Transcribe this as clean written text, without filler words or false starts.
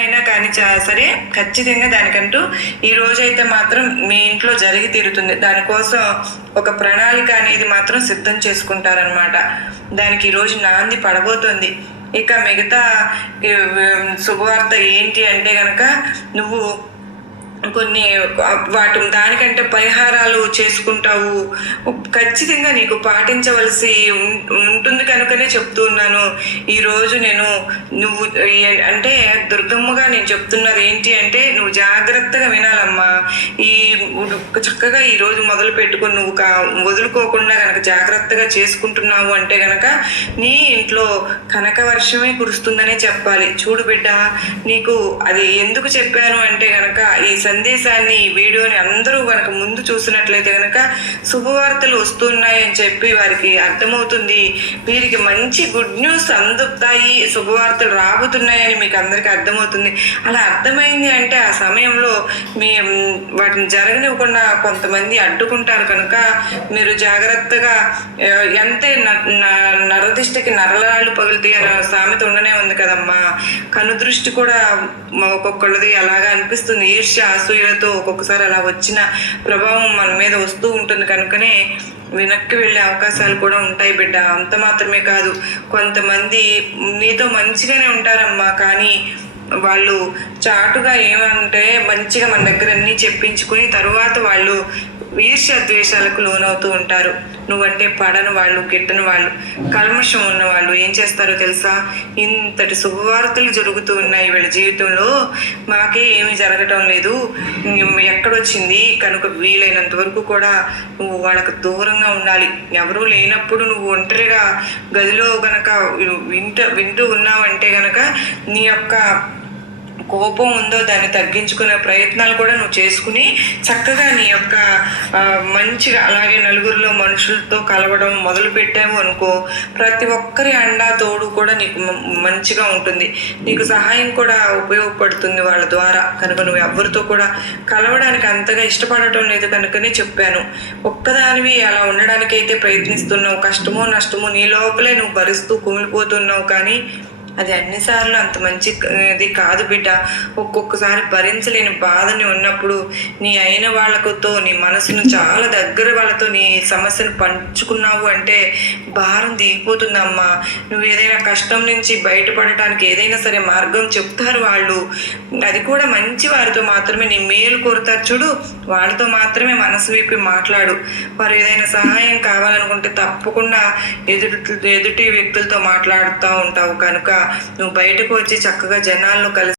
ఏమైనా కానీ సరే ఖచ్చితంగా దానికంటూ ఈ రోజైతే మాత్రం మీ ఇంట్లో జరిగి తీరుతుంది. దానికోసం ఒక ప్రణాళిక అనేది మాత్రం సిద్ధం చేసుకుంటారనమాట. దానికి ఈరోజు నాంది పడబోతుంది. ఇక మిగతా శుభవార్త ఏంటి అంటే గనక నువ్వు కొన్ని దానికంటే పరిహారాలు చేసుకుంటావు. ఖచ్చితంగా నీకు పాటించవలసి ఉంటుంది కనుకనే చెప్తూ ఉన్నాను. ఈరోజు నువ్వు అంటే దుర్గమ్మగా నేను చెప్తున్నది ఏంటి అంటే నువ్వు జాగ్రత్తగా వినాలమ్మా. చక్కగా ఈరోజు మొదలు పెట్టుకుని నువ్వు వదులుకోకుండా కనుక జాగ్రత్తగా చేసుకుంటున్నావు అంటే గనక నీ ఇంట్లో కనక వర్షమే కురుస్తుందనే చెప్పాలి. చూడు బిడ్డ, నీకు అది ఎందుకు చెప్పాను అంటే గనక ఈ సందేశాన్ని ఈ వీడియోని అందరూ కనుక ముందు చూసినట్లయితే కనుక శుభవార్తలు వస్తున్నాయని చెప్పి వారికి అర్థమవుతుంది. వీరికి మంచి గుడ్ న్యూస్ అందుతాయి, శుభవార్తలు రాబోతున్నాయని మీకు అందరికీ అర్థమవుతుంది. అలా అర్థమైంది అంటే ఆ సమయంలో వాటిని జరగనివ్వకుండా కొంతమంది అడ్డుకుంటారు కనుక మీరు జాగ్రత్తగా ఎంతే నరదిష్టికి నరలాలు పగులుతాయి అనే సామెత ఉండనే ఉంది కదమ్మా. కనుదృష్టి కూడా ఒక్కొక్కళ్ళది అలాగా అనిపిస్తుంది. ఈర్ష్య అసూయలతో ఒక్కొక్కసారి అలా వచ్చిన ప్రభావం మన మీద వస్తూ ఉంటుంది కనుకనే వెనక్కి వెళ్ళే అవకాశాలు కూడా ఉంటాయి బిడ్డ. అంత మాత్రమే కాదు, కొంతమంది నీతో మంచిగానే ఉంటారమ్మా, కానీ వాళ్ళు చాటుగా ఏమంటే మంచిగా మన దగ్గర అన్నీ చెప్పించుకుని తరువాత వాళ్ళు ఈర్ష్య ద్వేషాలకు లోనవుతూ ఉంటారు. నువ్వంటే పడని వాళ్ళు, గిట్టని వాళ్ళు, కల్మషం ఉన్న వాళ్ళు ఏం చేస్తారో తెలుసా? ఇంతటి శుభవార్తలు జరుగుతూ ఉన్నాయి వీళ్ళ జీవితంలో, మాకే ఏమీ జరగటం లేదు, ఎక్కడొచ్చింది కనుక వీలైనంత వరకు కూడా నువ్వు వాళ్ళకు దూరంగా ఉండాలి. ఎవరూ లేనప్పుడు నువ్వు ఒంటరిగా గదిలో గనక వింటూ ఉన్నావంటే గనక నీ యొక్క కోపం ఉందో దాన్ని తగ్గించుకునే ప్రయత్నాలు కూడా నువ్వు చేసుకుని చక్కగా నీ యొక్క మంచిగా అలాగే నలుగురిలో మనుషులతో కలవడం మొదలు పెట్టావు అనుకో, ప్రతి ఒక్కరి అండా తోడు కూడా నీకు మంచిగా ఉంటుంది. నీకు సహాయం కూడా ఉపయోగపడుతుంది వాళ్ళ ద్వారా. కనుక నువ్వు ఎవరితో కూడా కలవడానికి అంతగా ఇష్టపడటం లేదు కనుకనే చెప్పాను. ఒక్కదానివి అలా ఉండడానికైతే ప్రయత్నిస్తున్నావు. కష్టమో నష్టమో నీ లోపలే నువ్వు భరిస్తూ కుమిలిపోతున్నావు, కానీ అది అన్నిసార్లు అంత మంచిది కాదు బిడ్డ. ఒక్కొక్కసారి భరించలేని బాధని ఉన్నప్పుడు నీ అయిన వాళ్ళతో నీ మనసును చాలా దగ్గర వాళ్ళతో నీ సమస్యను పంచుకున్నావు అంటే భారం దిగిపోతుందమ్మా. నువ్వు ఏదైనా కష్టం నుంచి బయటపడటానికి ఏదైనా సరే మార్గం చెప్తారు వాళ్ళు. అది కూడా మంచి వారితో మాత్రమే నీ మేలు కోరుతారు చూడు, వాళ్ళతో మాత్రమే మనసు విప్పి మాట్లాడు. వారు ఏదైనా సహాయం కావాలనుకుంటే తప్పకుండా ఎదుటి వ్యక్తులతో మాట్లాడుతూ ఉంటావు. కనుక నువ్వు బయటకు వచ్చి చక్కగా జనాలను కలిసి